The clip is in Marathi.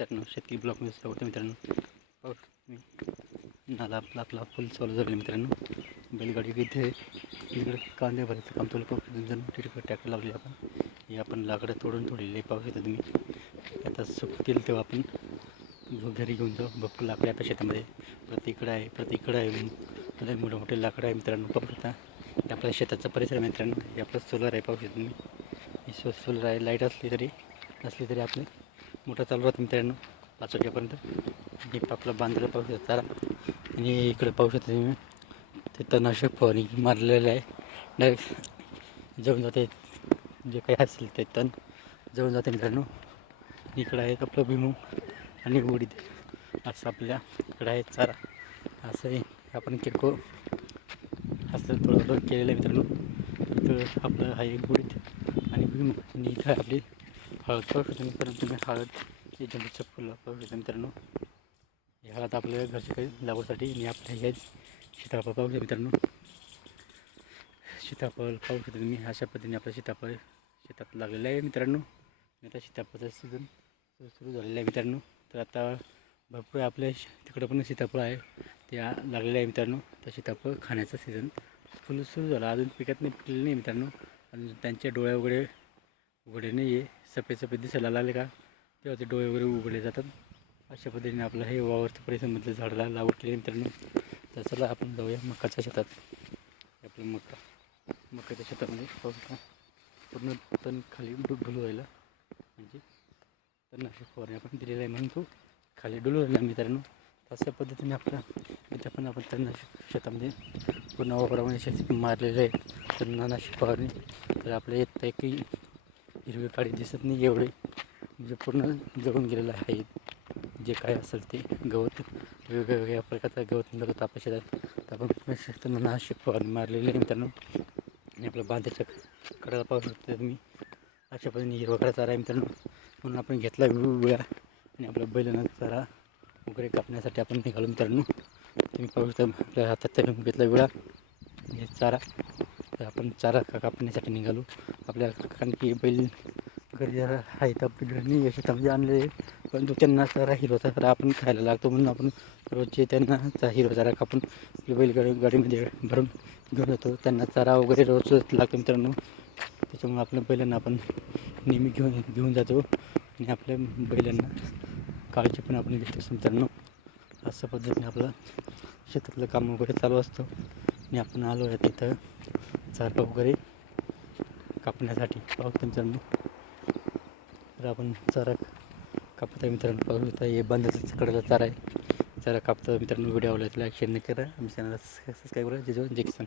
मित्रांनो, शेती ब्लॉगमध्ये स्वागत आहे मित्रांनो. पाऊस मी नाला आपला फुल चालू झालं मित्रांनो. बैलगाडी इथे इकडे कांदे भरायचं काम चालू जण तिकडे ट्रॅक्टर लावले हे आपण लाकडं तोडून ठेवलेले पाऊस येतं तुम्ही आता सुकतील तेव्हा आपण घरी घेऊन जाऊ. भरपूर लाकडे आपल्या शेतामध्ये प्रत्येकडे आहे लय मोठे लाकडं आहे मित्रांनो. पाऊस आता हे आपल्या शेताचा परिसर आहे मित्रांनो. हे आपलं सोलर आहे पाऊस तुम्ही. ही सोलर आहे. लाईट असली तरी आपले मोठा चालू राहतो मित्रांनो 5 वाजेपर्यंत. हे आपला बांधलेला पाऊस येतो चारा आणि इकडे पाऊस येतो ते तणनाशक फवारणी मारलेलं आहे. डायरेक्ट जळून जाते जे काही असेल ते तण जळून जाते मित्रांनो. इकडं आहे आपलं भुईमूग आणि उडीद असं आपल्या इकडं आहे चारा. असं आपण किरकोळ असं थोडं केलेलं आहे मित्रांनो. तर आपलं आहे उडीद आणि भुईमूग आणि इथं आपली हळद पाहू शकतो मित्रांनो. तुम्ही हळद हे झेंडूचं फुलं पाहू शकता मित्रांनो. हे हळद आपल्या घरच्या काही लागवडसाठी आणि आपल्या हे सीताफळ पाहू शकता मित्रांनो. सीताफळ पाहू शकता तुम्ही. अशा पद्धतीने आपलं सीताफळ शेतात लागलेलं आहे मित्रांनो. आता सीताफळाचं सीझन सुरू झालेलं आहे मित्रांनो. तर आता भरपूर आपल्या तिकडं पण सीताफळ आहे ते लागलेलं आहे मित्रांनो. तर सीताफळ खाण्याचं सीझन फुल सुरू झालं. अजून पिकत नाही, पिकलेलं नाही मित्रांनो. आणि त्यांच्या डोळ्या वगैरे उघडे नाही आहे, सफेद दिसायला लागले का तेव्हा ते डोळे वगैरे उघडले जातात. अशा पद्धतीने आपलं हे वावरचं परिसरामधलं झाडाला लागवड केली मित्रांनो. तर चला आपण जाऊया मकाच्या शेतात. आपलं मकाच्या शेतामध्ये पाऊस पूर्ण तण खाली डुलू राहिला म्हणजे तणनाशक फवारणी आपण दिलेलं आहे म्हणून तो खाली डुलू राहिला मित्रांनो. अशा पद्धतीने आपल्या इथं पण आपण तणनाशक शेतामध्ये पूर्ण वापरामध्ये शेती मारलेलं आहे तणनाशक फवारणी. तर आपल्या येत काही हिरवी काळी दिसत नाही एवढे म्हणजे पूर्ण जळून गेलेलं आहे. जे काय असेल ते गवत वेगवेगळ्या प्रकारचं गवत निघत आपल्या शेतात. तर आपण तणनाशक फवारणी मारलेली आहे मित्रांनो. आणि आपल्या बांधाच्या कडाला पाहू शकता तुम्ही. अशा पद्धतीने हिरवा चारा आहे मित्रांनो. म्हणून आपण घेतला वेळा आणि आपल्या बैलांना चारा वगैरे कापण्यासाठी आपण निघालो मित्रांनो. तुम्ही पाहू शकता आपल्या हातात घेतला वेळा हे चारा. तर आपण चारा कापण्यासाठी निघालो आपल्या, कारण की बैल घरी जरा आहेत आपल्या घरी शेतामध्ये आणले परंतु त्यांना चारा हिरवा चारा आपण खायला लागतो म्हणून आपण रोजचे त्यांना हिरवा चारा कापून आपल्या गाडीमध्ये भरून घेऊन जातो. त्यांना चारा वगैरे रोज लागतो मित्रांनो. त्याच्यामुळे आपल्या बैलांना आपण नेहमी घेऊन जातो आणि आपल्या बैलांना काळजी पण आपण घेतो मित्रांनो. अशा पद्धतीने आपलं शेतातलं काम वगैरे चालू असतं आणि आपण आलो आहे तिथं चारा वगैरे कापण्यासाठी पाहतो मित्रांनो. तर आपण चारा कापत आहे मित्रांनो. पाहू शकता हे बांधाचा कडेला चारा आहे. चारा कापतो मित्रांनो. व्हिडिओ आवडला लाईक शेअर करा. आमच्या चॅनलला सबस्क्राईब करा. जय जवान जय किसान.